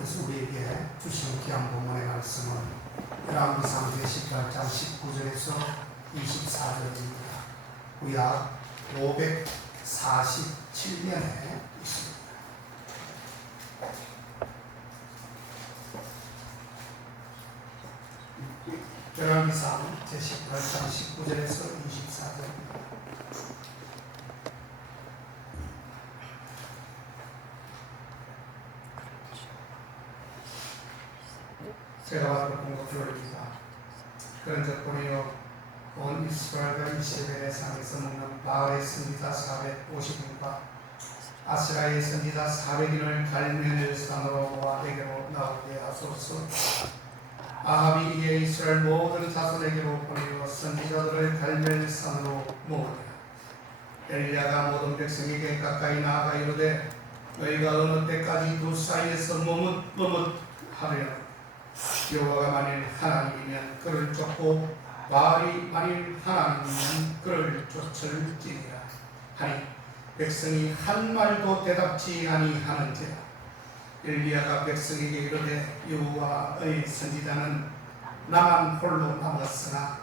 하나님께서 우리에게 주신 귀한 본문의 말씀은 열왕기상 제18장 19절에서 24절입니다. 구약 547년에 있습니다. 열왕기상 제18장 19절에서 24절입니다. 제가 와서 본 것들입니다. 그런즉 보리요 온 이스라엘과 이스라엘의 상에서 먹는 바알의 선지자 450인과 아스라의 선지자 400인을 갈멜 산으로 모아 내게로 나오게 하소서. 아합이 이에 이스라엘 모든 자손에게로 보내어 선지자들을 갈멜 산으로 모으니라. 엘리야가 모든 백성에게 가까이 나아가 이르되 너희가 어느 때까지 두 사이에서 머뭇하려나. 여호와가 만일 하나님이면 그를 쫓고 바알이 만일 하나님이면 그를 쫓을지니라 하니 백성이 한 말도 대답지 아니하는지라. 엘리야가 백성에게 이르되 여호와의 선지자는 나만 홀로 남았으나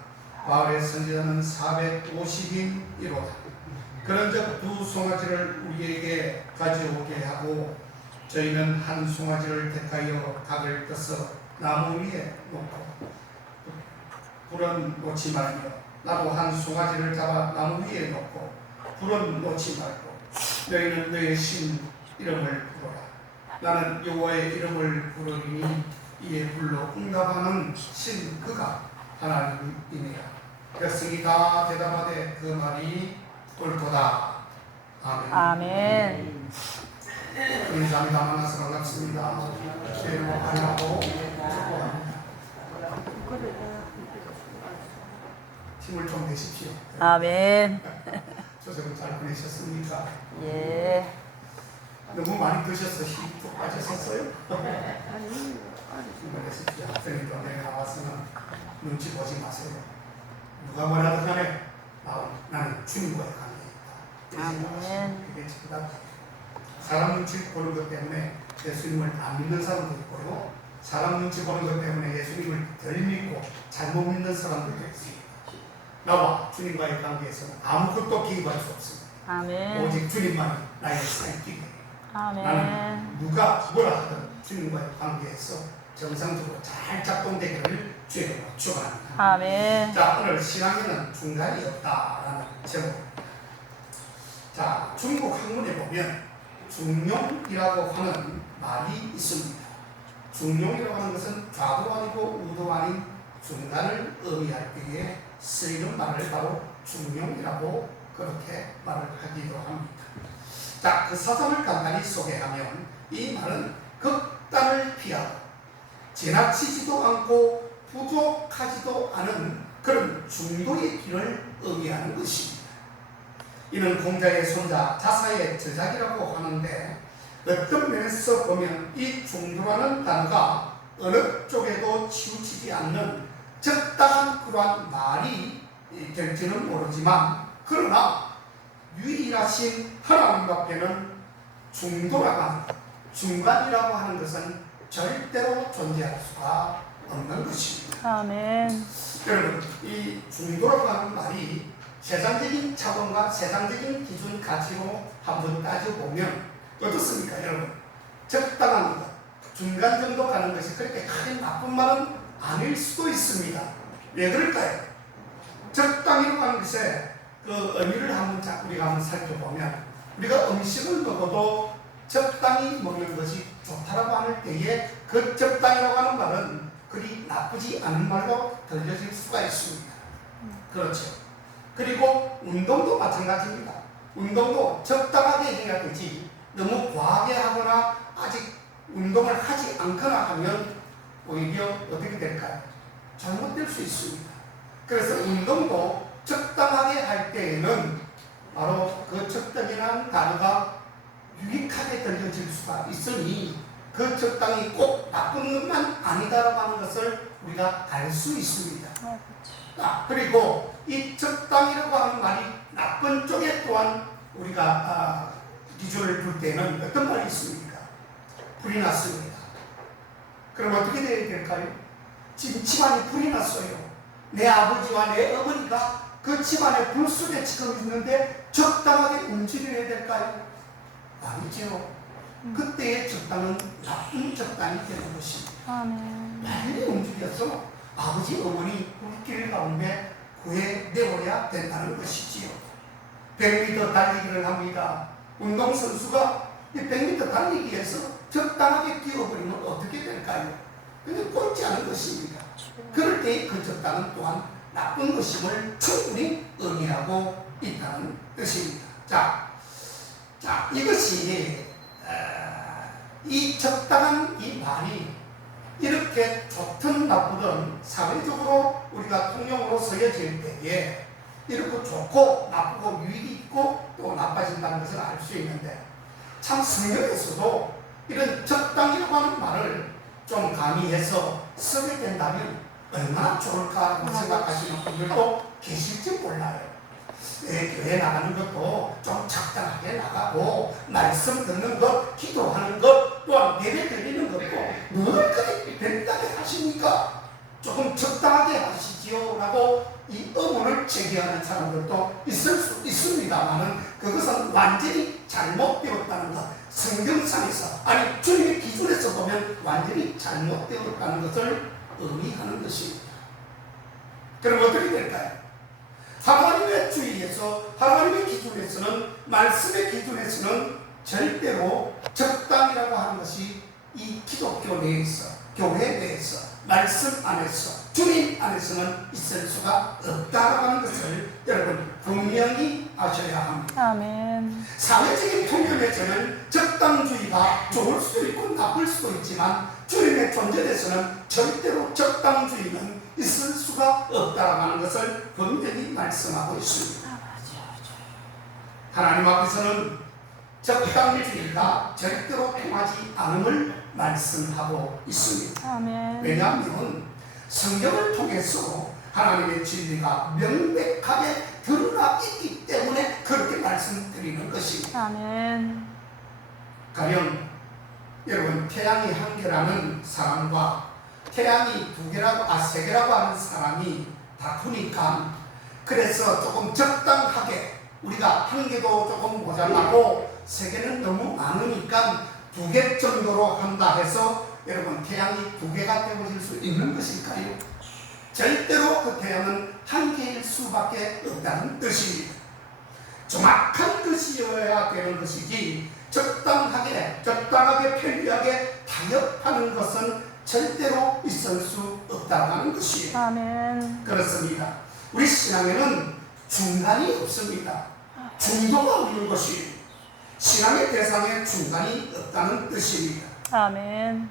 바알의 선지자는 450인이로다. 그런즉 두 송아지를 우리에게 가져오게 하고 저희는 한 송아지를 택하여 닭을 떠서 나무 위에 놓고 불은 놓지 말며 나도 한 송아지를 잡아 나무 위에 놓고 불은 놓지 말고 너희는 너의 신 이름을 부르라. 나는 여호와의 이름을 부르리니 이에 불러 응답하는 신 그가 하나님이니라. 백성이 다 대답하되 그 말이 옳도다. 아멘. 아멘. 인사합니다. 만나서 반갑습니다. 새해 복 많이 받고 힘을 좀 내십시오. 아멘. 조석은 잘 보내셨습니까? 예. 너무 많이 드셔서 힘이 푹 빠졌었어요? 힘을 내십시오. 학생님도 내가 나왔으면 눈치 보지 마세요. 누가 뭐라도 간에 나는 주님과의 관계이다. 아멘. 그게 정답. 사람 눈치 보는 것 때문에 예수님을 안 믿는 사람도 있고요. 사람 눈치 보는 것 때문에 예수님을 덜 믿고 잘못 믿는 사람들도 있습니다. 나와 주님과의 관계에서는 아무것도 기입할 수 없습니다. 아멘. 오직 주님만이 나의 살길이에요. 아멘. 나는 누가 뭐라 하든 주님과의 관계에서 정상적으로 잘 작동되기를 주님으로 축원합니다. 아멘. 자, 오늘 신앙에는 중간이 없다라는 제목입니다. 자, 중국 학문에 보면 중용이라고 하는 말이 있습니다. 중용이라고 하는 것은 좌도 아니고 우도 아닌 중간을 의미할 때에 쓰이는 말을 바로 중용이라고 그렇게 말을 하기도 합니다. 자, 그 사상을 간단히 소개하면 이 말은 극단을 피하고 지나치지도 않고 부족하지도 않은 그런 중도의 길을 의미하는 것입니다. 이는 공자의 손자 자사의 저작이라고 하는데 어떤 면에서 보면 이 중도라는 단어가 어느 쪽에도 치우치지 않는 적당한 그러한 말이 될지는 모르지만 그러나 유일하신 하나님 앞에는 중도라고 하는 것, 중간이라고 하는 것은 절대로 존재할 수가 없는 것입니다. 아멘. 여러분, 이 중도라고 하는 말이 세상적인 차원과 세상적인 기준 가치로 한번 따져보면 어떻습니까, 여러분? 적당한 것, 중간 정도 가는 것이 그렇게 크게 나쁜 말은 아닐 수도 있습니다. 왜 그럴까요? 적당히로 가는 것에 그 의미를 우리가 한번 살펴보면 우리가 음식을 먹어도 적당히 먹는 것이 좋다라고 할 때에 그 적당이라고 하는 말은 그리 나쁘지 않은 말로 들려질 수가 있습니다. 그렇죠. 그리고 운동도 마찬가지입니다. 운동도 적당하게 해야 되지 너무 과하게 하거나 아직 운동을 하지 않거나 하면 오히려 어떻게 될까요? 잘못될 수 있습니다. 그래서 운동도 적당하게 할 때에는 바로 그 적당이라는 단어가 유익하게 들려질 수가 있으니 그 적당히 꼭 나쁜 것만 아니다라고 하는 것을 우리가 알 수 있습니다. 그리고 이 적당이라고 하는 말이 나쁜 쪽에 또한 우리가 기준을 둘 때는 어떤 말이 있습니까? 불이 났습니다. 그럼 어떻게 돼야 될까요? 지금 집안에 불이 났어요. 내 아버지와 내 어머니가 그 집안의 불 속에 지금 있는데 적당하게 움직여야 될까요? 아니죠. 그때의 적당은 나쁜 적당이 되는 것입니다. 아멘. 많이 움직여서 아버지 어머니 불길 가운데 구해내어야 된다는 것이지요. 100m 달리기를 합니다. 운동선수가 이 100m 달리기에서 적당하게 뛰어버리면 어떻게 될까요? 그냥 꼴찌 않은 것입니다. 그럴 때 그 적당은 또한 나쁜 것임을 충분히 의미하고 있다는 뜻입니다. 자, 이것이 이 적당한 이 말이 이렇게 좋든 나쁘든 사회적으로 우리가 통용으로 쓰여질 때에 이렇게 좋고 나쁘고 유익이 있고 또 나빠진다는 것을 알 수 있는데, 참 성경에서도 이런 적당이라고 하는 말을 좀 가미해서 쓰게 된다면 얼마나 좋을까라고 생각하시는 분들도 계실지 몰라요. 교회 나가는 것도 좀 적당하게 나가고, 말씀 듣는 것, 기도하는 것, 또한 예배 드리는 것도 늘 그렇게 된다게 하시니까 조금 적당하게 하시지요 라고 이 의문을 제기하는 사람들도 있을 수 있습니다만은, 그것은 완전히 잘못되었다는 것, 성경상에서 아니 주님의 기준에서 보면 완전히 잘못되었다는 것을 의미하는 것입니다. 그럼 어떻게 될까요? 하나님의 주의에서, 하나님의 기준에서는, 말씀의 기준에서는 절대로 적당이라고 하는 것이 이 기독교 내에서, 교회 내에서, 말씀 안에서, 주님 안에서는 있을 수가 없다라는 것을 여러분 분명히 아셔야 합니다. 아멘. 사회적인 통념에서는 적당주의가 좋을 수도 있고 나쁠 수도 있지만, 주님의 존재에서는 절대로 적당주의는 있을 수가 없다라고 하는 것을 분명히 말씀하고 있습니다. 하나님 앞에서는 적당주의가 절대로 통하지 않음을 말씀하고 있습니다. 아멘. 왜냐하면 성경을 통해서 하나님의 진리가 명백하게 드러나 있기 때문에 그렇게 말씀드리는 것입니다. 아멘. 가령 여러분, 태양이 한 개라는 사람과 태양이 세 개라고 하는 사람이 다투니까, 그래서 조금 적당하게, 우리가 한 개도 조금 모자라고 세 개는 너무 많으니까 2개 정도로 한다 해서 여러분 태양이 2개가 되어질 수 있는 것일까요? 절대로 그 태양은 한 개일 수밖에 없다는 뜻입니다. 정확한 뜻이어야 되는 것이지, 적당하게 편리하게 타협하는 것은 절대로 있을 수 없다는 것이에요. 아멘. 그렇습니다. 우리 신앙에는 중간이 없습니다. 중도가 없는 것이 신앙의 대상에 중간이 없다는 뜻입니다. 아멘.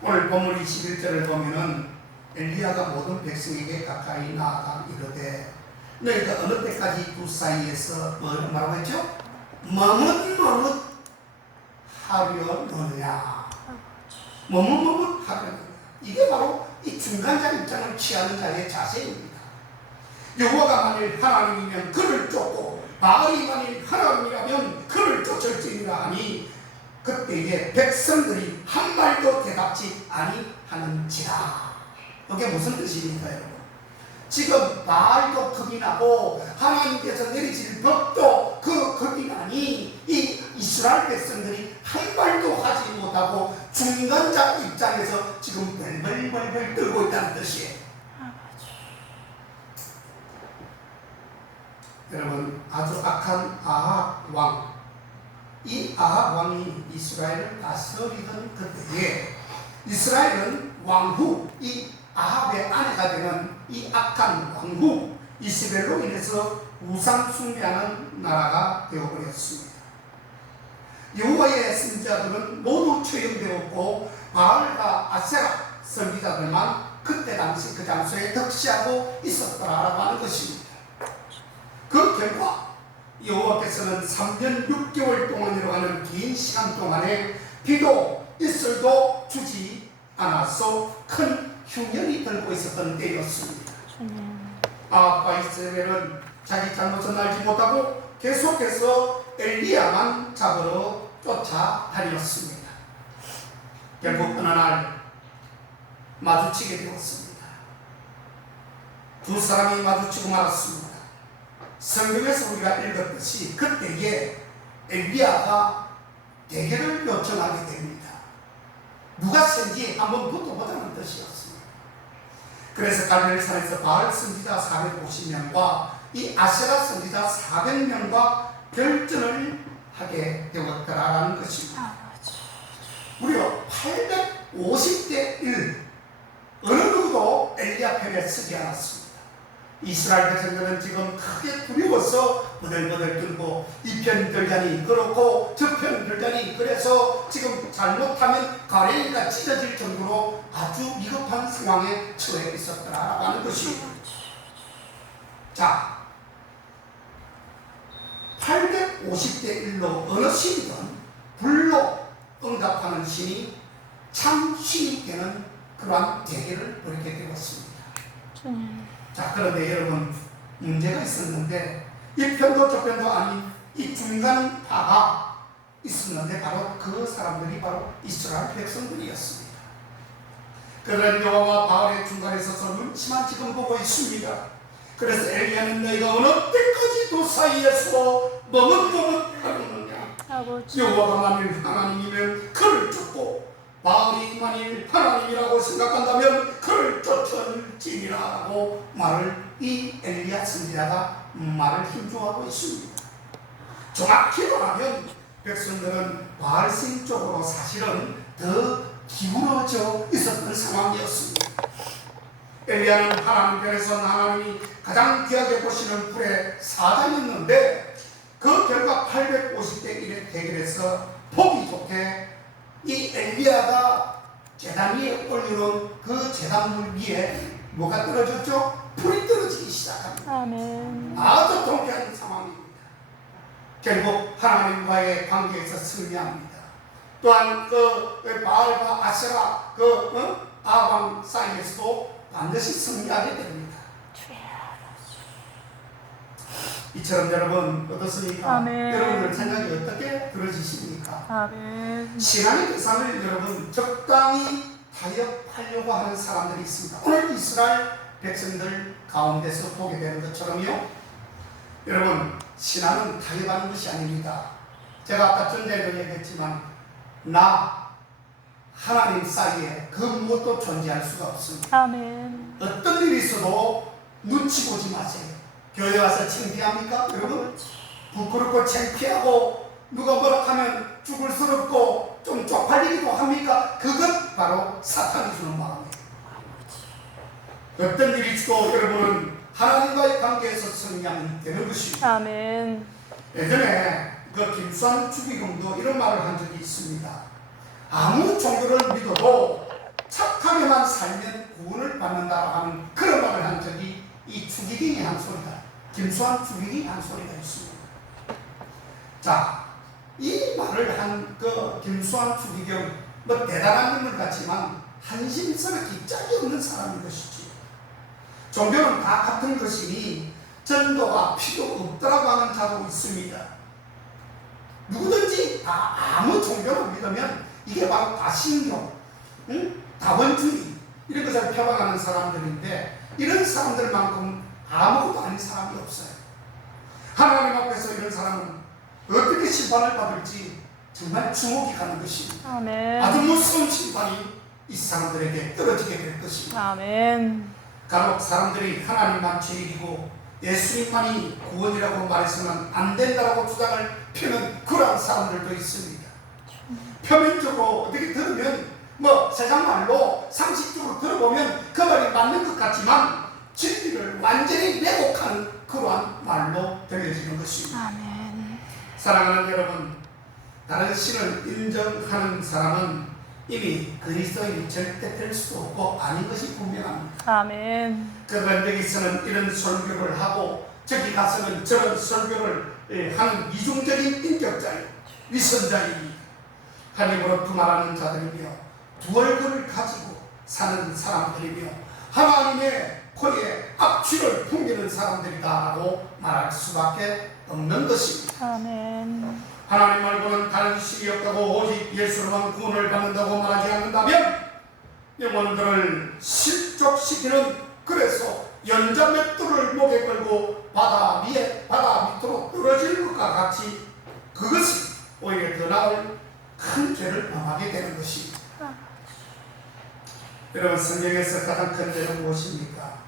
오늘 본문 21절을 보면은 엘리야가 모든 백성에게 가까이 나아가 이르되, 너희가 어느 때까지 두 사이에서 뭐라고 했죠? 머뭇머뭇 하려느냐. 머뭇머뭇 하려느냐. 이게 바로 이 중간자 입장을 취하는 자의 자세입니다. 여호와가 만일 하나님이면 그를 쫓고, 바알이 만일 하나님이라면 그를 쫓을지니라 하니, 그때에 백성들이 한 말도 대답지 아니하는지라. 이게 무슨 뜻입니까, 여러분? 지금 바알도 겁이 나고 하나님께서 내리실 법도 그 겁이 나니, 이 이스라엘 백성들이 한 말도 하지 못하고 중간자 입장에서 지금 벌벌벌벌 떨고 있다는 뜻이에요. 여러분, 아주 악한 아합 왕, 이 아합 왕이 이스라엘을 다스리던 그때에 이스라엘은 왕후, 이 아합의 아내가 되는 이 악한 왕후 이스벨로 인해서 우상 숭배하는 나라가 되어버렸습니다. 여호와의 선지자들은 모두 처형되었고, 바알과 아세라 선지자들만 그때 당시 그 장소에 덕시하고 있었더라라고 하는 것입니다. 그 결과 여호와께서는 3년 6개월 동안 일어가는 긴 시간 동안에 비도 이슬도 주지 않아서 큰 흉년이 들고 있었던 때였습니다. 아합과 이스라엘은 자기 잘못을 알지 못하고 계속해서 엘리야만 잡으러 쫓아다녔습니다. 결국 어느 날 마주치게 되었습니다. 두 사람이 마주치고 말았습니다. 성경에서 우리가 읽었듯이 그때에 엘리야가 대결을 요청하게 됩니다. 누가 센지 한번 붙어보자는 뜻이었습니다. 그래서 갈멜산에서 바알 선지자 450명과 이 아세라 선지자 400명과 결전을 하게 되었더라라는 것입니다. 무려 850대 1, 어느 누구도 엘리야 편에 서지 않았습니다. 이스라엘 백성들은 지금 크게 두려워서 버들버들 떨고 이 편 들자니 그렇고 저 편 들자니 그래서 지금 잘못하면 가랭이가 찢어질 정도로 아주 위급한 상황에 처해 있었더라라고 하는 것입니다. 자, 850대 1로 어느 신이든 불로 응답하는 신이 참 신이 되는 그러한 대결을 벌이게 되었습니다. 자, 그런데 여러분 문제가 있었는데 이 편도 저 편도 아닌 이 중간 파가 있었는데 바로 그 사람들이 바로 이스라엘 백성들이었습니다. 그들은 여호와 바알의 중간에 서서 눈치만 지금 보고 있습니다. 그래서 엘리야는 너희가 어느 때까지 두 사이에서 머뭇머뭇하느냐. 여호와가 만일 하나님이면 그를 쫓고 바알이 만일 하나님이라고 생각한다면 그를 쫓을지니라라고 말을 이 엘리야 선지자가 말을 힘줘하고 있습니다. 정확히 말하면 백성들은 바알신 쪽으로 사실은 더 기울어져 있었던 상황이었습니다. 엘리야는 하나님 편에서 하나님이 가장 귀하게 보시는 불의 사자였는데 그 결과 850대 1의 대결에서 보기 좋게 이 엘리야가 제단 위에 올려놓은 그 제단물 위에 뭐가 떨어졌죠? 불이 떨어지기 시작합니다. 아멘. 아주 통쾌한 상황입니다. 결국 하나님과의 관계에서 승리합니다. 또한 그 바알과 아세라 아방 사이에서도 반드시 승리하게 됩니다. 이처럼 여러분 어떻습니까? 아멘. 여러분들 생각이 어떻게 들어지십니까? 아멘. 신앙의 대상을 여러분 적당히 타협하려고 하는 사람들이 있습니다. 오늘 이스라엘 백성들 가운데서 보게 되는 것처럼요. 여러분 신앙은 타협하는 것이 아닙니다. 제가 아까 전에도 얘기했지만 나 하나님 사이에 그 무엇도 존재할 수가 없습니다. 아멘. 어떤 일이 있어도 눈치 보지 마세요. 교회 와서 창피합니까? 여러분 부끄럽고 창피하고 누가 뭐라 하면 죽을스럽고 좀 쪽팔리기도 합니까? 그것 바로 사탄이 주는 마음이에요. 어떤 일이 있어도 여러분은 하나님과의 관계에서 승리하면 되는 것입니다. 아멘. 예전에 그 김수환 주기금도 이런 말을 한 적이 있습니다. 아무 종교를 믿어도 착하게만 살면 구원을 받는다 하는 그런 말을 한 적이 이 주기경이 한 소리다. 김수환 주기경이 한 소리가 있습니다. 자, 이 말을 한 그 김수환 주기경 뭐 대단한 인물 같지만 한심스럽게 입장이 없는 사람인 것이지. 종교는 다 같은 것이니 전도가 필요 없다라고 하는 자도 있습니다. 누구든지 다 아무 종교를 믿으면 이게 바로 다신교, 다원주의 이런 것을 표방하는 사람들인데 이런 사람들만큼 아무것도 아닌 사람이 없어요. 하나님 앞에서 이런 사람은 어떻게 심판을 받을지 정말 주목이 가는 것입니다. 아멘. 아주 무서운 심판이 이 사람들에게 떨어지게 될 것입니다. 아멘. 간혹 사람들이 하나님만 죄이고 예수님만이 구원이라고 말해서는 안 된다고 주장을 펴는 그러한 사람들도 있습니다. 표면적으로 어떻게 들으면 뭐 세상 말로 상식적으로 들어보면 그 말이 맞는 것 같지만 진리를 완전히 왜곡하는 그러한 말로 들려지는 것입니다. 아멘. 사랑하는 여러분, 다른 신을 인정하는 사람은 이미 그리스도인이 절대 될 수도 없고 아닌 것이 분명합니다. 아멘. 그런 여기서는 이런 설교를 하고 저기 가서는 저런 설교를 하는 이중적인 인격자예요. 위선자입니다. 하나님으로 두말하는 자들이며 두 얼굴을 가지고 사는 사람들이며 하나님의 코에 악취를 풍기는 사람들이다라고 말할 수밖에 없는 것입니다. 아멘. 하나님 말고는 다른 신이 없다고 오직 예수로만 구원을 받는다고 말하지 않는다면 영혼들을 실족시키는, 그래서 연자맷돌을 목에 걸고 바다 밑으로 떨어질 것과 같이 그것이 오히려 더 나을 큰 죄를 범하게 되는 것입니다. 여러분, 성경에서 가장 큰 죄는 무엇입니까?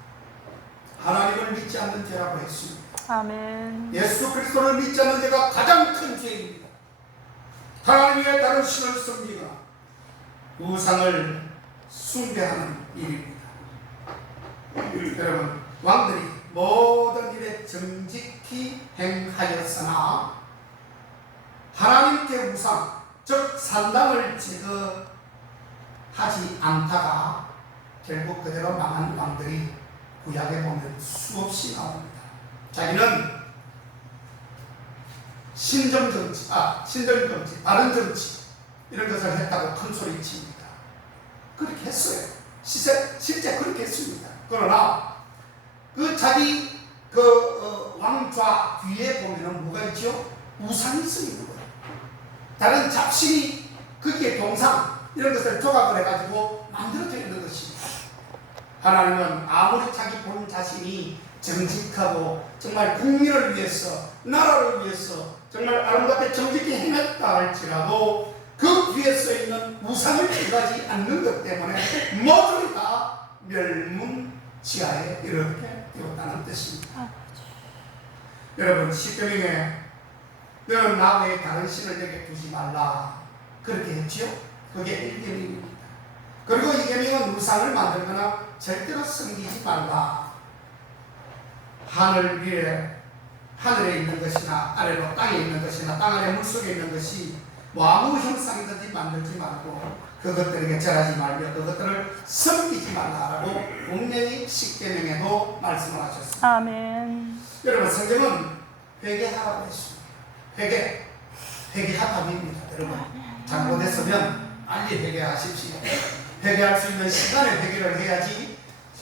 하나님을 믿지 않는 죄라고 했습니다. 아멘. 예수 그리스도를 믿지 않는 죄가 가장 큰 죄입니다. 하나님의 다른 신을 섬기거나 우상을 숭배하는 일입니다. 여러분, 왕들이 모든 일에 정직히 행하였으나 하나님께 우상, 즉 산당을 제거하지 않다가 결국 그대로 망한 왕들이 구약에 보면 수없이 나옵니다. 자기는 신정정치, 바른 정치 이런 것을 했다고 큰 소리 칩니다. 그렇게 했어요. 실제 그렇게 했습니다. 그러나 그 자기 왕좌 뒤에 보면은 뭐가 있죠? 우상이 쓰이는 거예요. 다른 잡신이 거기에 동상 이런 것을 조각을 해가지고 만들어져 있는 것입니다. 하나님은 아무리 자기 본 자신이 정직하고 정말 국민을 위해서, 나라를 위해서 정말 아름답게 정직히 행했다 할지라도 그 뒤에 써있는 우상을 취하지 않는 것 때문에 모두 다 멸문지하에 이렇게 되었다는 뜻입니다. 여러분, 십계명에 너는 나 외에 다른 신을 내게 두지 말라 그렇게 했지요. 그게 1계명입니다. 그리고 2계명은 우상을 만들거나 절대로 섬기지 말라. 하늘 위에 하늘에 있는 것이나 아래로 땅에 있는 것이나 땅 아래 물속에 있는 것이 뭐 아무 형상이든지 만들지 말고 그것들에게 절하지 말며 그것들을 섬기지 말라라고 분명히 십계명에도 말씀을 하셨습니다. 아멘. 여러분, 성경은 회개하라고 했습니다. 회개하답입니다. 여러분, 잘못했으면 빨리 회개하십시오. 회개할 수 있는 시간에 회개를 해야지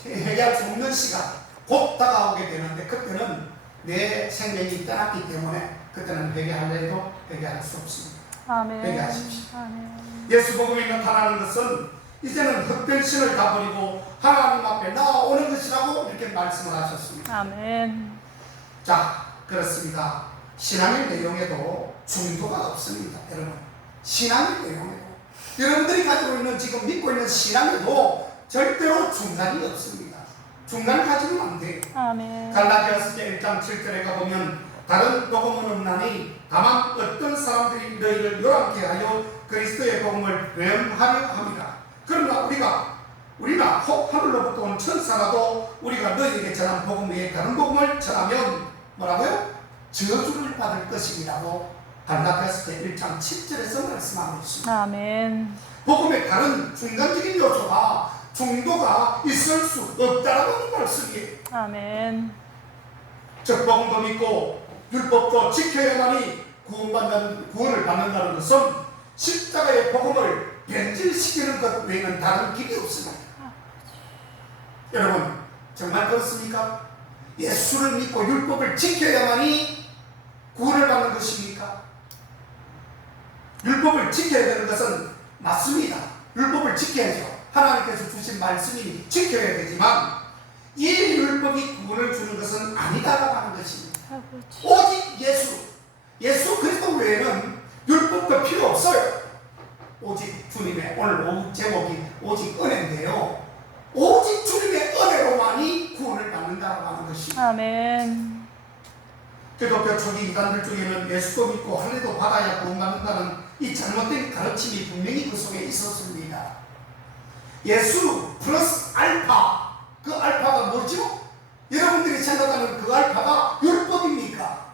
회개할 수 없는 시간 곧 다가오게 되는데 그때는 내 생명이 떠났기 때문에 그때는 회개하려도 회개할 수 없습니다. 아멘. 회개하십시오. 아멘. 예수 복음이 나타나는 것은 이제는 헛된 신을 다 버리고 하나님 앞에 나오는 것이라고 이렇게 말씀을 하셨습니다. 아멘. 자, 그렇습니다. 신앙의 내용에도 중도가 없습니다. 여러분, 신앙의 내용에도 여러분들이 가지고 있는 지금 믿고 있는 신앙에도 절대로 중간이 없습니다. 중간을 가지면 안 돼요. 아멘. 갈라디아서 1장 7절에 가보면 다른 복음은 없나니 다만 어떤 사람들이 너희를 요란케 하여 그리스도의 복음을 외면하려 합니다. 그러나 우리나 혹 하늘로부터 온 천사라도 우리가 너희에게 전한 복음 외에 다른 복음을 전하면 뭐라고요? 저주를 받을 것이라고 갈라디아서 1장 7절에서 말씀하고 있습니다. 아멘. 복음의 다른 중간적인 요소가 중도가 있을 수 없다라고 하는 말씀이에요. 아멘. 즉 복음도 믿고 율법도 지켜야만이 구원을 받는다는 것은 십자가의 복음을 변질시키는 것 외에는 다른 길이 없습니다. 여러분, 정말 그렇습니까? 예수를 믿고 율법을 지켜야만이 구원을 받는 것입니까? 율법을 지켜야 되는 것은 맞습니다. 율법을 지켜야죠. 하나님께서 주신 말씀이 지켜야 되지만 이 율법이 구원을 주는 것은 아니다라고 하는 것입니다. 오직 예수 그리스도 외에는 율법도 필요 없어요. 오직 주님의 오늘 오후 제목이 오직 은혜인데요. 오직 주님의 은혜로만이 구원을 받는다라고 하는 것입니다. 아멘. 기독교 초기 이단들 중에는 예수도 믿고 할례도 받아야 구원받는다는 이 잘못된 가르침이 분명히 그 속에 있었습니다. 예수 플러스 알파, 그 알파가 뭐죠? 여러분들이 생각하는 그 알파가 율법입니까?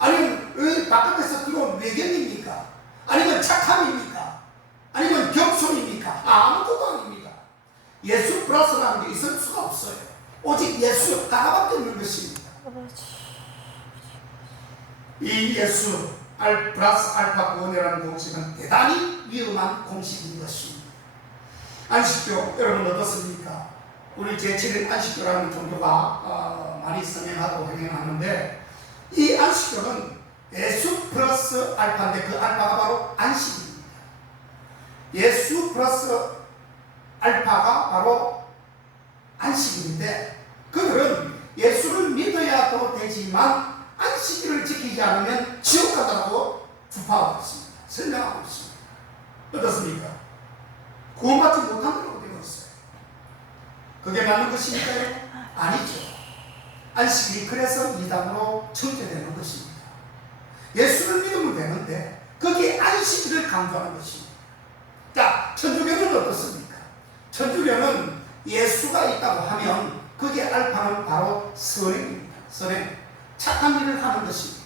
아니면 바깥에서 들어온 외경입니까? 아니면 착함입니까? 아니면 겸손입니까? 아무것도 아닙니다. 예수 플러스라는 게 있을 수가 없어요. 오직 예수 하나밖에 없는 것입니다. 이 예수 플러스 알파 구원이라는 공식은 대단히 위험한 공식인 것입니다. 안식교 여러분 어떻습니까? 우리 제7일 안식교라는 종교가 많이 성행하고 행행하는데 이 안식교는 예수 플러스 알파인데 그 알파가 바로 안식입니다. 예수 플러스 알파가 바로 안식인데 그들은 예수를 믿어야도 되지만 안식일을 지키지 않으면 지옥 간다고 주파하고 있습니다. 설명하고 있습니다. 어떻습니까? 구원받지 못한다고 되어 있어요. 그게 맞는 것입니까요? 아니죠. 안식일이 그래서 이단으로 정죄되는 것입니다. 예수를 믿으면 되는데 거기에 안식일을 강조하는 것입니다. 자, 천주교는 어떻습니까? 천주교는 예수가 있다고 하면 거기에 알파는 바로 선행입니다. 선행. 착한 일을 하는 것입니다.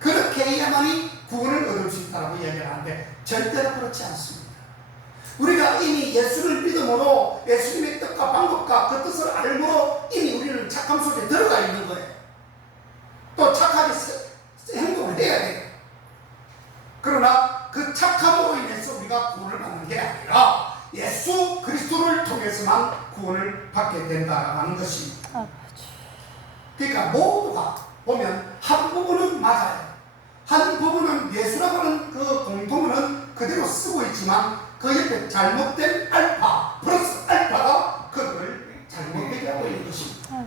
그렇게 해야만이 구원을 얻을 수 있다고 이야기를 하는데 절대로 그렇지 않습니다. 우리가 이미 예수를 믿음으로 예수님의 뜻과 방법과 그 뜻을 알므로 이미 우리는 착함 속에 들어가 있는 거예요. 또 착하게 행동을 해야 돼요. 그러나 그 착함으로 인해서 우리가 구원을 받는 게 아니라 예수 그리스도를 통해서만 구원을 받게 된다는 것입니다. 그러니까 모두가 보면 한 부분은 맞아요. 한 부분은 예수라고 하는 그 공통어는 그대로 쓰고 있지만 그 옆에 잘못된 알파 플러스 알파가 그들을 잘못되게 하고 있는 것입니다.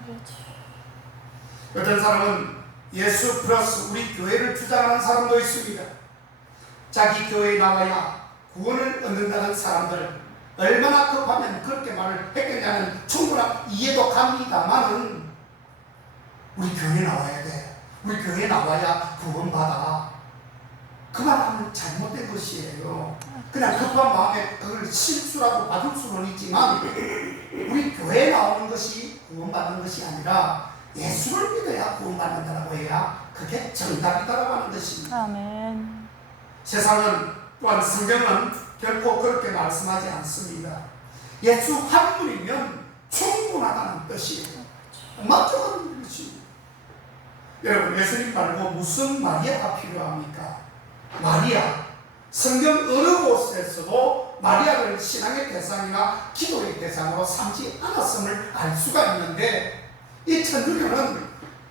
어떤 사람은 예수 플러스 우리 교회를 주장하는 사람도 있습니다. 자기 교회에 나와야 구원을 얻는다는 사람들 얼마나 급하면 그렇게 말을 했겠냐는 충분한 이해도 갑니다만은 우리 교회에 나와야 돼. 우리 교회에 나와야 구원받아. 그 말은 잘못된 것이에요. 그냥 급한 마음에 그걸 실수라고 봐줄 수는 있지만 우리 교회에 나오는 것이 구원받는 것이 아니라 예수를 믿어야 구원받는다고 해야 그게 정답이다라고 하는 것입니다. 아멘. 세상은 또한 성경은 결코 그렇게 말씀하지 않습니다. 예수 한 분이면 충분하다는 뜻이에요. 맞다는 것입니다. 여러분, 예수님 말고 무슨 마리아가 필요합니까? 마리아. 성경 어느 곳에서도 마리아를 신앙의 대상이나 기도의 대상으로 삼지 않았음을 알 수가 있는데 이 천주교는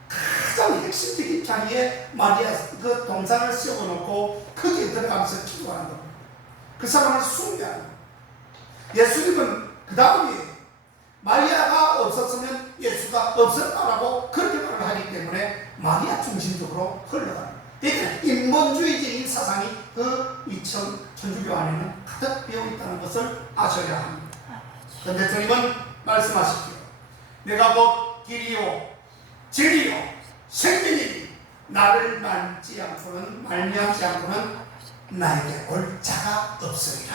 가장 핵심적인 자리에 마리아 그 동상을 세워놓고 거기에 들어가면서 기도하는 겁니다. 그 사람을 숭배하는 겁니다. 예수님은 그 다음에 마리아가 없었으면 예수가 없었다라고 그렇게 말을 하기 때문에 마리아 중심적으로 흘러가는 그러니까 인본주의적인 사상이 그 천주교 안에는 가득 비어있다는 것을 아셔야 합니다. 그런데 주님은 말씀하십시오. 내가 곧 길이요 진리요 생명이니 나를 말미암지 않고는 나에게 올 자가 없으리라.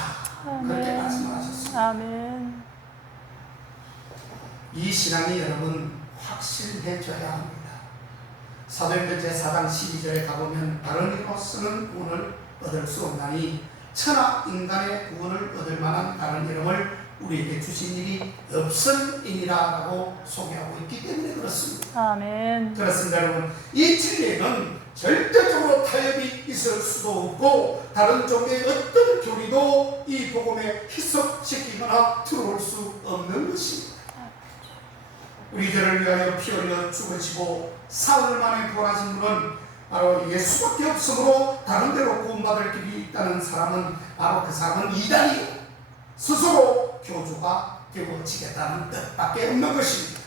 그렇게 말씀하셨습니다. 아멘. 이 신앙이 여러분 확실해져야 합니다. 사도행전 제4장 12절에 가보면 다른 이로서는 구원을 얻을 수 없나니 천하 인간의 구원을 얻을 만한 다른 이름을 우리에게 주신 일이 없음이니라 라고 소개하고 있기 때문에 그렇습니다. 아멘. 그렇습니다. 여러분, 이 진리에는 절대적으로 타협이 있을 수도 없고 다른 종교의 어떤 교리도 이 복음에 희석시키거나 들어올 수 없는 것입니다. 우리 죄를 위하여 피 흘려 죽으시고 사흘 만에 부활하신 분은 바로 예수밖에 없으므로 다른 데로 구원받을 길이 있다는 사람은 바로 그 사람은 이단이요 스스로 교주가 되어지겠다는 뜻밖에 없는 것입니다.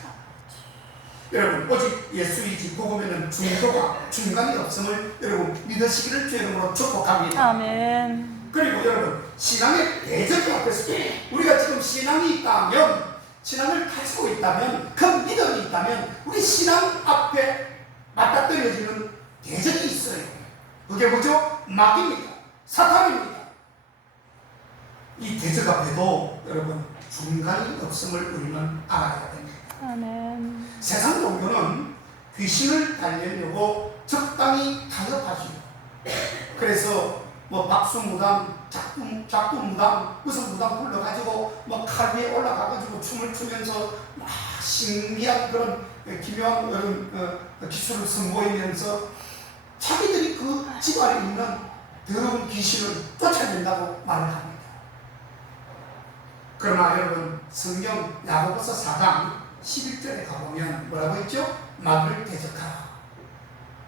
여러분, 오직 예수이지 복음에는 중도가 중간이 없음을 여러분 믿으시기를 주의 이름으로 축복합니다. 아멘. 그리고 여러분, 신앙의 대적이 앞에서 우리가 지금 신앙이 있다면, 신앙을 가지고 있다면, 그 믿음이 있다면 우리 신앙 앞에 맞닥뜨려지는 대적이 있어요. 그게 뭐죠? 마귀입니다. 사탄입니다. 이 대적 앞에도 여러분 중간이 없음을 우리는 알아야 됩니다. 아멘. 세상 종교는 귀신을 달래려고 적당히 타협하죠. 그래서 뭐 박수무당, 작두무당, 무슨 무당 불러가지고 뭐 칼 위에 올라가가지고 춤을 추면서 막 신기한 그런 기묘한 그런 기술을 선보이면서 자기들이 그 집안에 있는 더러운 귀신을 쫓아낸다고 말을 합니다. 그러나 여러분, 성경 야고보서 4장 11절에 가보면 뭐라고 했죠? 마귀를 대적하라.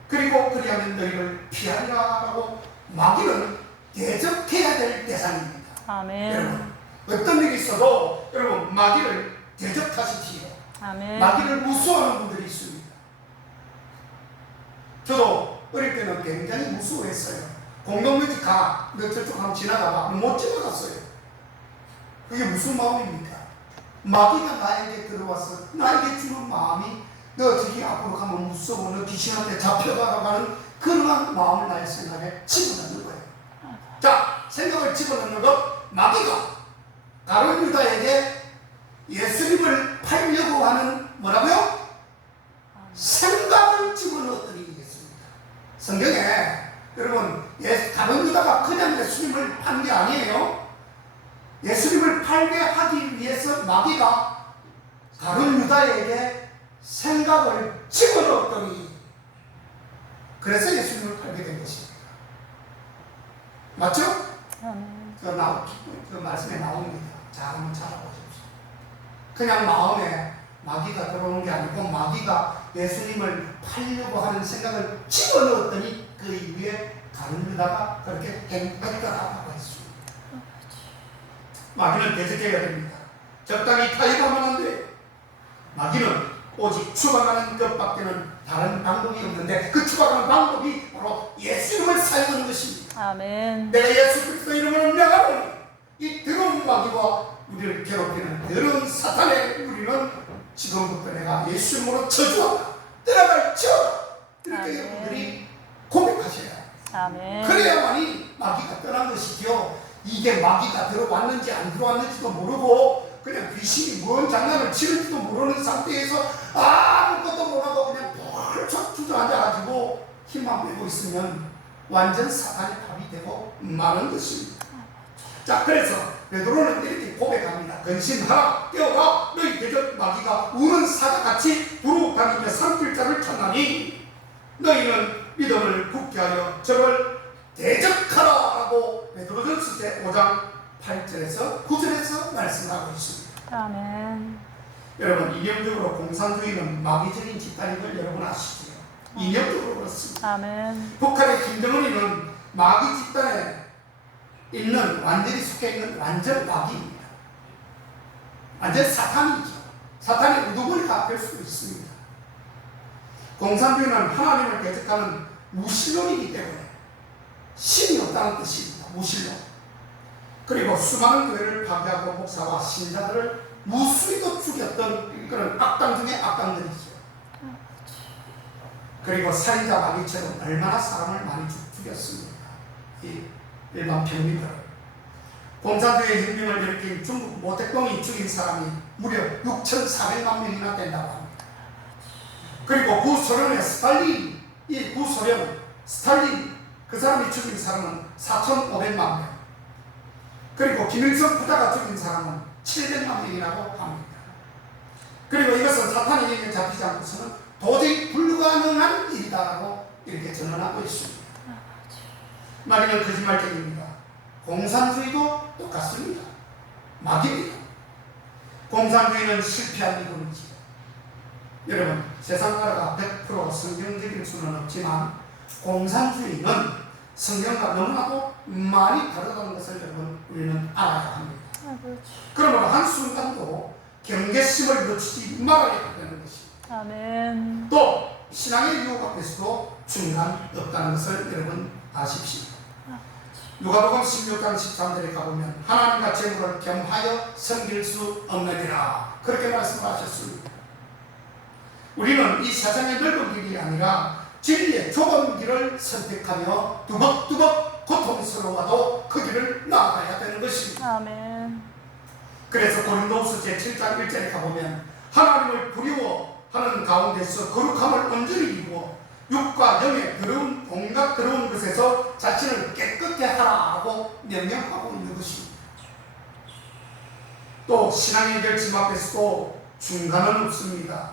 그리고 그리하면 너희를 피하리라라고 마귀는 대적해야 될 대상입니다. 아멘. 여러분 어떤 일이 있어도 여러분 마귀를 대적하십시오. 아멘. 마귀를 무서워하는 분들이 있습니다. 저도 어릴 때는 굉장히 무서워했어요. 공동묘지 너 저쪽 한번 지나가봐. 못 지나갔어요. 그게 무슨 마음입니까? 마귀가 나에게 들어와서 나에게 주는 마음이 너 저기 앞으로 가면 무서워, 너 귀신한테 잡혀가라고 그러한 마음을 나의 생각에 집어넣는 거예요. 자, 생각을 집어넣는 것, 마귀가 가룟 유다에게 예수님을 팔려고 하는 뭐라고요? 생각을 집어넣었더니 이겠습니다. 성경에 여러분 가룟 유다가 그냥 예수님을 판 게 아니에요. 예수님을 팔게 하기 위해서 마귀가 가룟 유다에게 생각을 집어넣었더니 그래서 예수님을 팔게 된 것입니다. 맞죠? 아멘. 그 말씀에 나옵니다. 자, 한번 찾아보십시오. 그냥 마음에 마귀가 들어오는 게 아니고 마귀가 예수님을 팔려고 하는 생각을 집어넣었더니 그 이후에 가룟 유다가 그렇게 행했더라고 했습니다. 마귀는 대적해야 됩니다. 적당히 타협하면 안 돼요. 마귀는 오직 추방하는 것밖에는 다른 방법이 없는데 그 추방하는 방법이 바로 예수님을 사용하는 것입니다. 아멘. 내가 예수 그리스도 이름으로 명하노니 이 더러운 마귀와 우리를 괴롭히는 더러운 사탄의 우리는 지금부터 내가 예수 이름으로 저주한다. 떠나갈지어 이렇게 여러분들이 고백하셔야 합니다. 아멘. 그래야만이 마귀가 떠난 것이죠. 이게 마귀가 들어왔는지 안 들어왔는지도 모르고 그냥 귀신이 뭔 장난을 치는지도 모르는 상태에서 아무것도 못하고 그냥 펄쩍 주저앉아가지고 힘만 빼고 있으면 완전 사탄의 밥이 되고 마는 것입니다. 자, 그래서 베드로는 이렇게 고백합니다. 근신하라, 깨어라, 너희 대적 마귀가 우는 사자같이 부르다니며 산길자를 찾나니 너희는 믿음을 굳게 하여 저를 대적하라 라고 베드로전서 제5장 8절에서 9절에서 말씀하고 있습니다. 아멘. 여러분 이념적으로 공산주의는 마귀적인 집단인 걸 여러분 아시죠? 이념적으로 그렇습니다. 아멘. 북한의 김정은이는 마귀 집단에 있는 완전히 속해 있는 완전 마귀입니다. 완전 사탄이죠. 사탄의 우두머리가 될 수도 있습니다. 공산주의는 하나님을 대적하는 무신론이기 때문에 신이 없다는 뜻입니다. 무신론. 그리고 수많은 교회를 파괴하고 목사와 신자들을 무수히도 죽였던 그런 악당 중에 악당들이죠. 그리고 살인자 마귀처럼 얼마나 사람을 많이 죽였습니까? 이 일반 평민들을. 공산주의 혁명을 일으킨 중국 모택동이 죽인 사람이 무려 6,400만 명이나 된다고 합니다. 그리고 구소련의 스탈린, 이 구소련 스탈린 그 사람이 죽인 사람은 4,500만 명. 그리고 김일성 부자가 죽인 사람은 700만 명이라고 합니다. 그리고 이것은 사탄의 영향에 잡히지 않고서는 도저히 불가능한 일이다라고 이렇게 전언하고 있습니다. 마귀는 거짓말쟁이입니다. 공산주의도 똑같습니다. 마귀입니다. 공산주의는 실패한 이론이지요. 여러분, 세상 나라가 100% 성경적일 수는 없지만 공산주의는 성경과 너무나도 많이 다르다는 것을 여러분 우리는 알아야 합니다. 그러므로 한순간도 경계심을 놓치지 말아야 되는 것입니다. 아멘. 또 신앙의 유혹 앞에서도 중간 없다는 것을 여러분 아십시오. 누가복음 16장 13절에 가보면 하나님과 재물을 겸하여 섬길 수 없느니라 그렇게 말씀하셨습니다. 우리는 이 세상의 넓은 길이 아니라 진리의 좁은 길을 선택하며 두벅두벅 고통스러워도 그 길을 나아가야 되는 것입니다. 아멘. 그래서 고린도후서 제7장 1절에 가보면 하나님을 두려워하는 가운데서 거룩함을 온전히 이루어 육과 영의 더러운 온갖 더러운 것에서 자신을 깨끗게 하라고 명령하고 있는 것입니다. 또 신앙의 결심 앞에서도 중간은 없습니다.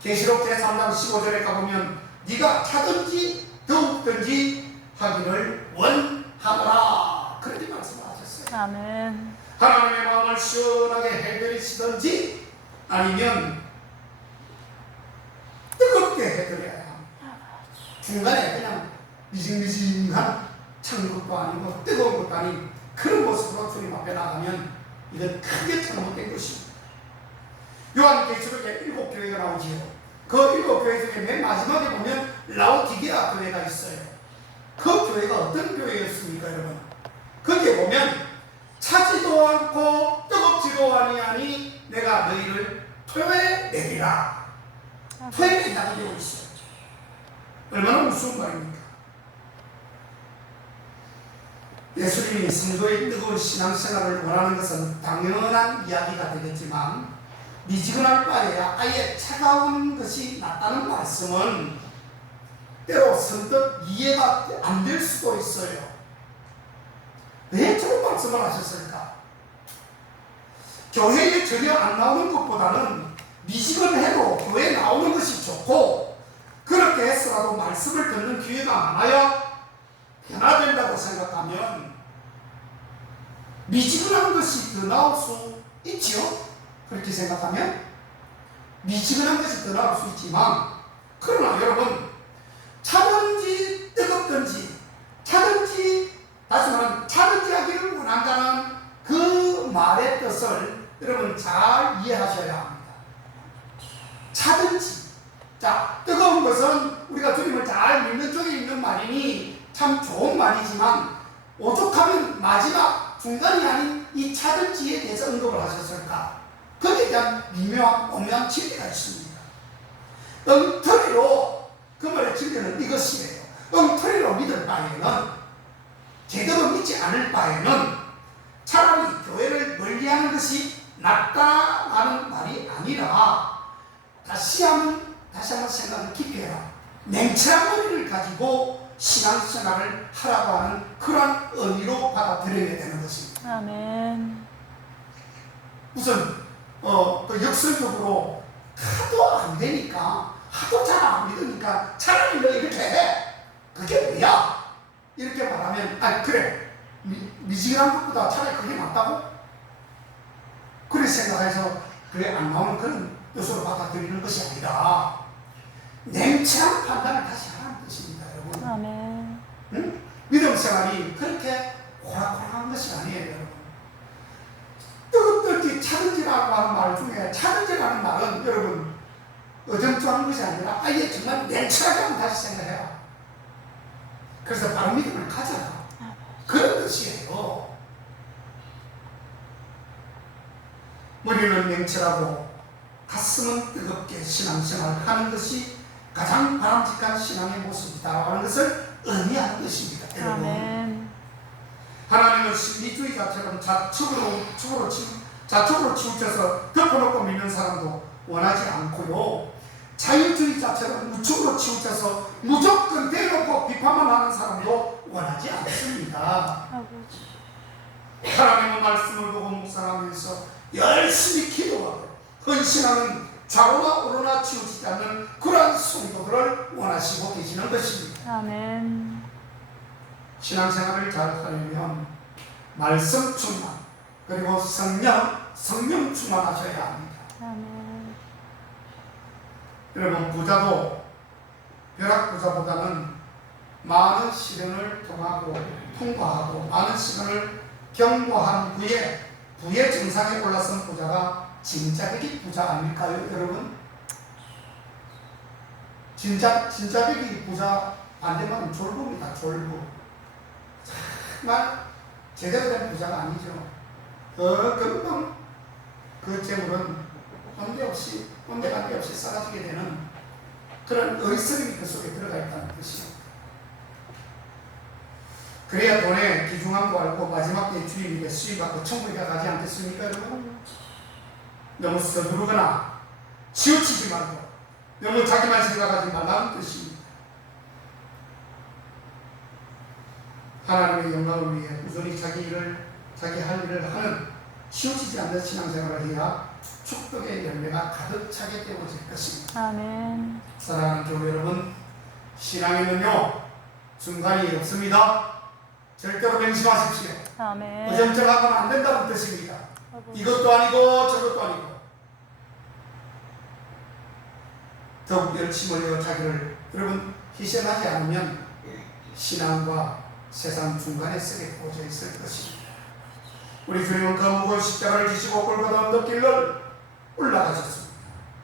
계시록 제3장 15절에 가보면 네가 차든지 더욱든지 하기를 원하노라 그렇게 말씀하셨어요. 아멘. 하나님의 마음을 시원하게 해드리시든지 아니면 뜨겁게 해드려야 합니다. 중간에 그냥 미징미징한 찬 것도 아니고 뜨거운 것도 아닌 그런 모습으로 주님 앞에 나가면 이건 크게 잘못된 것입니다. 요한계시록에 7교회가 나오지요. 그 7교회 중에 맨 마지막에 보면 라오디게아 교회가 있어요. 그 교회가 어떤 교회였습니까, 여러분? 거기에 보면 차지도 않고 뜨겁지도 아니하니 내가 너희를 토해내리라. 토해낸다고 되어 있어요. 얼마나 무서운 말입니까? 예수님이 성도의 뜨거운 신앙생활을 원하는 것은 당연한 이야기가 되겠지만 미지근할 바에 아예 차가운 것이 낫다는 말씀은 때로 선뜻 이해가 안 될 수도 있어요. 왜 저런 말씀을 하셨을까? 교회에 전혀 안 나오는 것보다는 미지근해도 교회에 나오는 것이 좋고, 그렇게 해서라도 말씀을 듣는 기회가 많아야 변화된다고 생각하면 미지근한 것이 더 나올 수 있지요. 그렇게 생각하면 미지근한 것이 더 나올 수 있지만, 그러나 여러분, 차든지 뜨겁든지 차든지, 다시 말하면 차든지 하기를 원한다는 그 말의 뜻을 여러분 잘 이해하셔야 합니다. 차든지, 자, 뜨거운 것은 우리가 주님을 잘 믿는 쪽에 있는 말이니 참 좋은 말이지만, 오죽하면 마지막 중간이 아닌 이 차든지에 대해서 언급을 하셨을까? 거기에 대한 미묘한 오묘한 진리가 있습니다. 엉터리로 그 말의 진리는 이것이에요. 엉터리로 믿을 바에는, 제대로 믿지 않을 바에는 차라리 교회를 멀리하는 것이 낫다라는 말이 아니라, 다시 한번 생각을 깊이 해라. 냉철한 머리를 가지고 신앙생활을 하라고 하는 그런 의미로 받아들여야 되는 것입니다. 아멘. 우선 또 역설적으로 하도 안 되니까, 하도 잘 안 믿으니까 차라리 너 이렇게 해. 그게 뭐야? 이렇게 말하면, 아 그래, 미지근한 것보다 차라리 그게 낫다고? 그렇게 생각해서 그게 안 나오는 그런 요소로 받아들이는 것이 아니라 냉철한 판단을 다시 하라는 뜻입니다, 여러분. 아멘. 응? 믿음 생활이 그렇게 호락호락한 것이 아니에요, 여러분. 뜨겁든지 차든지라고 하는 말 중에 차든지라는 말은 여러분 어정쩡한 것이 아니라 아예 정말 냉철하게 한번 다시 생각해라. 그래서 바른 믿음을 가져라. 그런 뜻이에요. 머리는 냉철하고 가슴은 뜨겁게 신앙생활을 하는 것이 가장 바람직한 신앙의 모습이다라고 하는 것을 의미하는 것입니다, 여러분. 아멘. 하나님은 신비주의자처럼 좌측으로 치우쳐서 덮어놓고 믿는 사람도 원하지 않고요, 자유주의자처럼 우측으로 치우쳐서 무조건 대놓고 비판만 하는 사람도 원하지 않습니다. 아버지. 하나님의 말씀을 보고 묵상하면서 열심히 기도하고 헌신하는 좌로나 우로나 치우치지 않는 그러한 성도들을 원하시고 계시는 것입니다. 아멘. 신앙생활을 잘 하려면 말씀 충만, 그리고 성령 충만하셔야 합니다. 아멘. 여러분, 부자도 벼락부자보다는 많은 시련을 통과하고 많은 시간을 경고한 후에 부의 정상에 올라선 부자가 진짜배기 부자 아닐까요, 여러분? 진짜배기 부자 반대말은 졸부입니다, 졸부. 정말 제대로 된 부자가 아니죠. 금방 그 재물은 온데간데 없이 사라지게 되는 그런 어리석음이 그 속에 들어가 있다는 뜻이에요. 그래야 돈의 귀중함도 알고 마지막 때에 주님에게 수익받고 천국에 가지 않겠습니까, 여러분? 너무 서두르거나 치우치지 말고 너무 자기만 생각하지 말라는 뜻입니다. 하나님의 영광을 위해 꾸준히 자기 할 일을 하는 치우치지 않는 신앙생활을 해야 축복의 열매가 가득 차게 되어질 것입니다. 아멘. 사랑하는 교회 여러분, 신앙에는요 중간이 없습니다. 절대로 명심하십시오. 아멘. 어정쩡하고는 안 된다는 뜻입니다. 아버지. 이것도 아니고 저것도 아니고 더욱 열심을 내어 자기를, 여러분 희생하지 않으면 신앙과 세상 중간에 쓰게 꽂혀 있을 것입니다. 우리 주님은 그 무거운 십자가를 지시고 골고다 언덕길을 올라가셨습니다.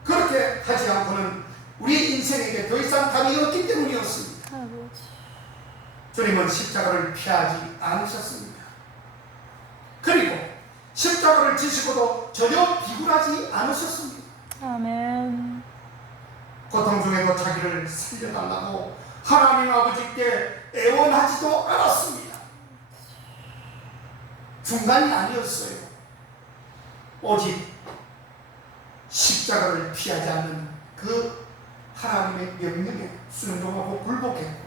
그렇게 하지 않고는 우리 인생에게 더 이상 답이 없기 때문이었습니다. 아버지. 주님은 십자가를 피하지 않으셨습니다. 그리고 십자가를 지시고도 전혀 비굴하지 않으셨습니다. 아멘. 고통 중에도 자기를 살려달라고 하나님 아버지께 애원하지도 않았습니다. 중간이 아니었어요. 오직 십자가를 피하지 않는 그 하나님의 명령에 순종하고 굴복했고,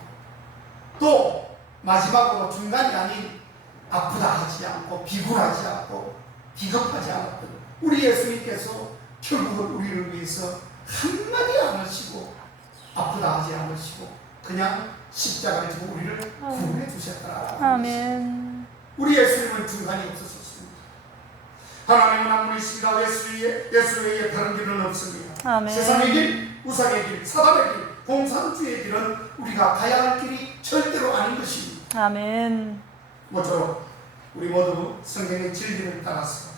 또 마지막으로 중간이 아닌 아프다 하지 않고 비굴하지 않고 비겁하지 않았던 우리 예수님께서 결국은 우리를 위해서 한마디 안 하시고 아프다 하지 않으시고 그냥 십자가를 지고 우리를 구원해 주셨더라. 아멘. 우리 예수님은 중간이 없었습니다. 하나님은 한 분이십니다. 예수 외에 다른 길은 없습니다. 아멘. 세상의 길, 우상의 길, 사단의 길, 공산주의 길은 우리가 가야 할 길이 절대로 아닌 것입니다. 아멘. 모쪼록 우리 모두 성경의 진리를 따라서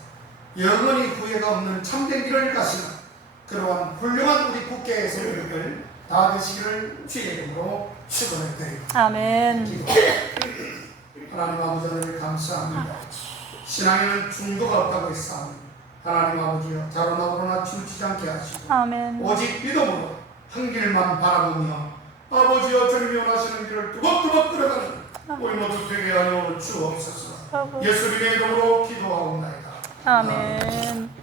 영원히 후회가 없는 참된 길을 가시는 그러한 훌륭한 우리 국가의 세력을 다 되시기를 주의 이름으로 축원을 드립니다. 아멘. 하나님 아버지 하나님을 감사합니다. 신앙에는 중도가 없다고 했사오니 하나님 아버지여 자로나로나 치우치지 않게 하시고 아멘. 오직 믿음으로 한 길만 바라보며 아버지여 주님이 원하시는 길을 두벅두벅 들어가는 우리 모두 되게 하여 주옵소서. 예수님의 이름으로 기도하옵나이다. 아멘.